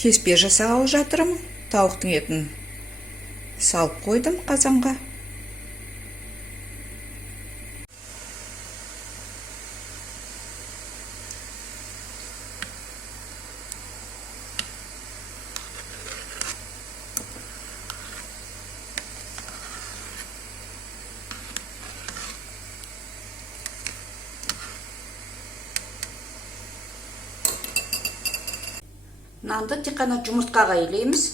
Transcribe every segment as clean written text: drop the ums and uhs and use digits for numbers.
Кеспе жасағалы жатырмын. Тауықтың етін салып қойдым қазанға. Нанды тек қана жұмыртқаға илейміз.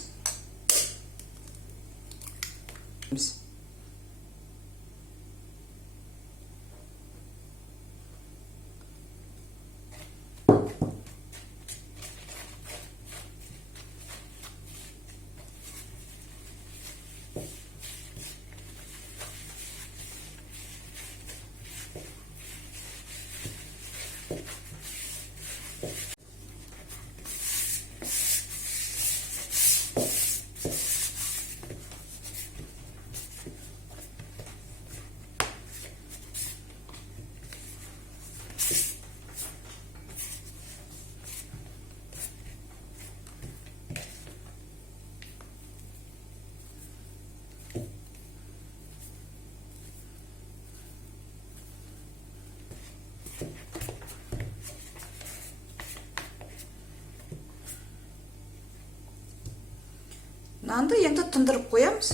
Нанды енді тындырып қоямыз.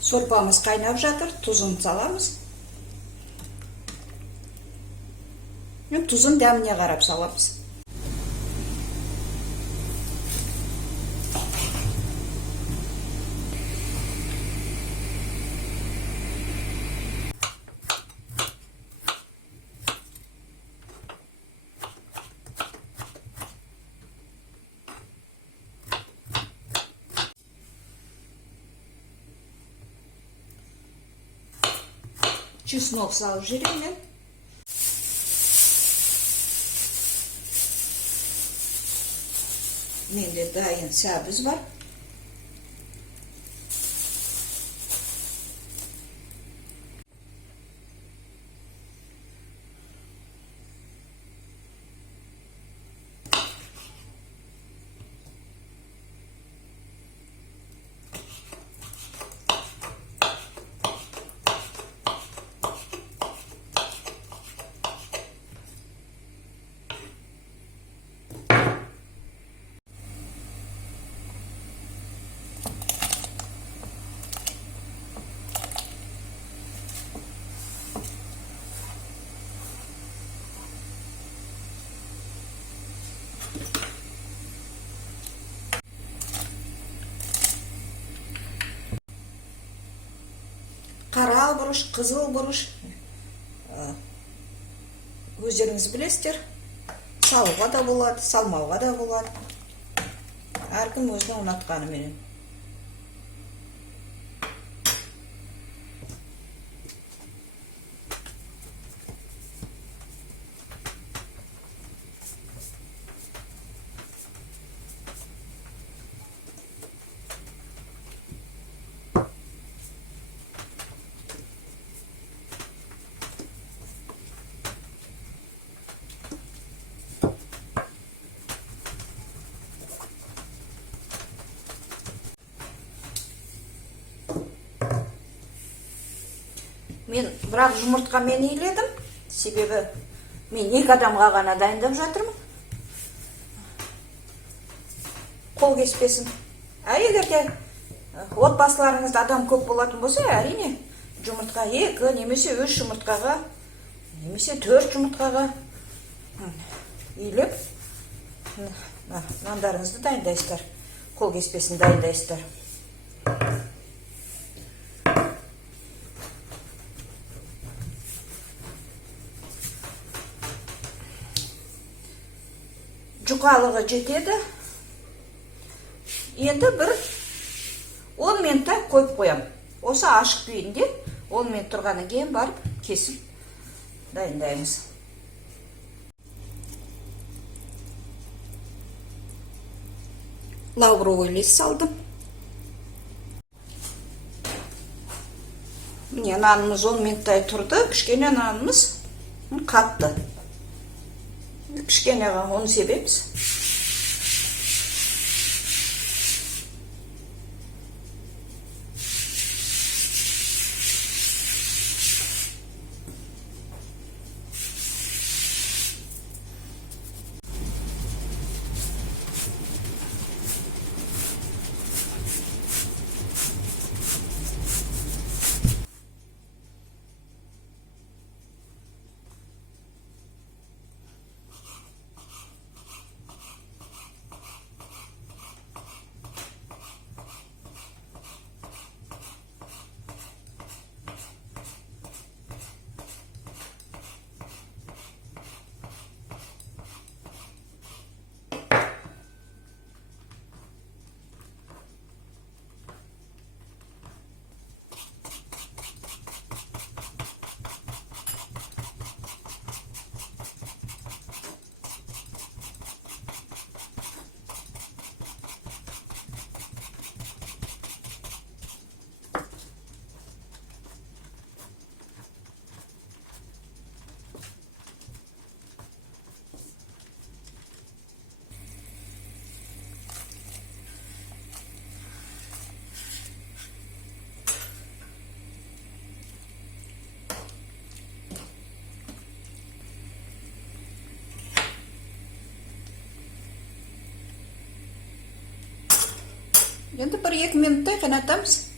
Сорпамыз қайнап жатыр, тұзын саламыз. Тұзын дәміне қарап саламыз. Чеснок салып жіберемін мен. Менде дайын сәбіз бар. Қара бұрыш, қызыл бұрыш, өздеріңіз білесіздер, салуға да болады, салмауға да болады. Әркім өзінің ұнатқанымен. Мен бірақ жұмыртқамен иледім, себебі мен 2 адамға ғана дайындап жатырмын. Қол кеспесін. Егер де отбасыларыңызда адам көп болатын болса, әрине жұмыртқа 2 немесе 3 жұмыртқаға, немесе 4 жұмыртқаға илеп нандарыңызды дайындайсыздар. Қол кеспесін дайындайсыздар. Жұқалығы жетеді. Енді бір 10 минутта қойып қоям. Осы ашық күйінде 10 минут тұрғаннан кейін барып кесіп дайындаймыз. Лавровый лист салдым. Міне нанымыз 10 минуттай тұрды. Кішкене нанымыз қатты. pishgan оны себеміз. Енді 1-2 минуттай қайнатамыз.